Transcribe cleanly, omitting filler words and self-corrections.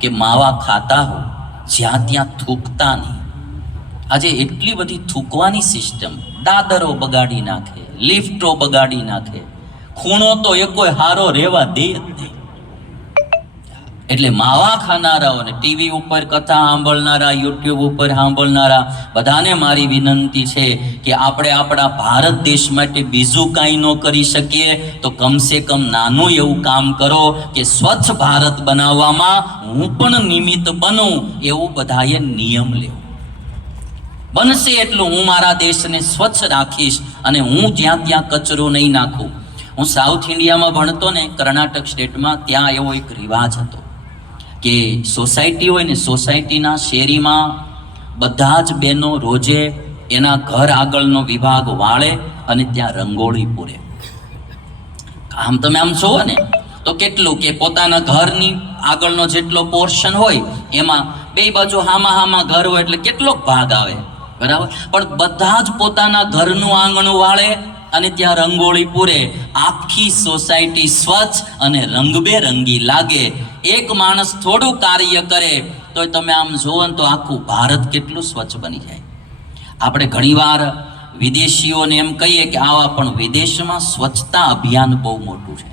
કે માવા ખાતા હો જ્યાં ત્યાં થૂકતા નહીં. આજે એટલી બધી થૂકવાની સિસ્ટમ, દાદરો બગાડી નાખે, લિફ્ટો બગાડી નાખે, ખૂણો તો એકોય હારો રહેવા દે જ નહીં. એટલે માવા ખાનારાઓને, ટીવી ઉપર કથા સાંભળનારા, યુટ્યુબ ઉપર સાંભળનારા બધાને મારી વિનંતી છે કે આપણે આપણા ભારત દેશ માટે બીજું કાંઈ ન કરી શકીએ તો કમસે કમ નાનું એવું કામ કરો કે સ્વચ્છ ભારત બનાવવામાં હું પણ નિમિત્ત બનું, એવું બધાએ નિયમ લેવો. બનશે એટલું હું મારા દેશને સ્વચ્છ રાખીશ અને હું જ્યાં ત્યાં કચરો નહીં નાખું. હું સાઉથ ઇન્ડિયામાં ભણતો ને, કર્ણાટક સ્ટેટમાં, ત્યાં એવો એક રિવાજ હતો કે સોસાયટી હોય ને, સોસાયટીના શેરીમાં બધા જ બહેનો રોજે એના ઘર આગળનો વિભાગ વાળે અને ત્યાં રંગોળી પૂરે. આમ તમે આમ જોવો ને તો કેટલું કે પોતાના ઘરની આગળનો જેટલો પોર્શન હોય એમાં બે બાજુ હામાં ઘર હોય એટલે કેટલોક ભાગ આવે, બરાબર? પણ બધા જ પોતાના ઘરનું આંગણું વાળે અને ત્યાં રંગોળી પૂરે. આખી સોસાયટી સ્વચ્છ અને રંગબેરંગી લાગે. એક માણસ થોડું કાર્ય કરે તો તમે આમ જોવો ને તો આખું ભારત કેટલું સ્વચ્છ બની જાય. આપણે ઘણીવાર વિદેશીઓને એમ કહીએ કે આવા, પણ વિદેશમાં સ્વચ્છતા અભિયાન બહુ મોટું છે.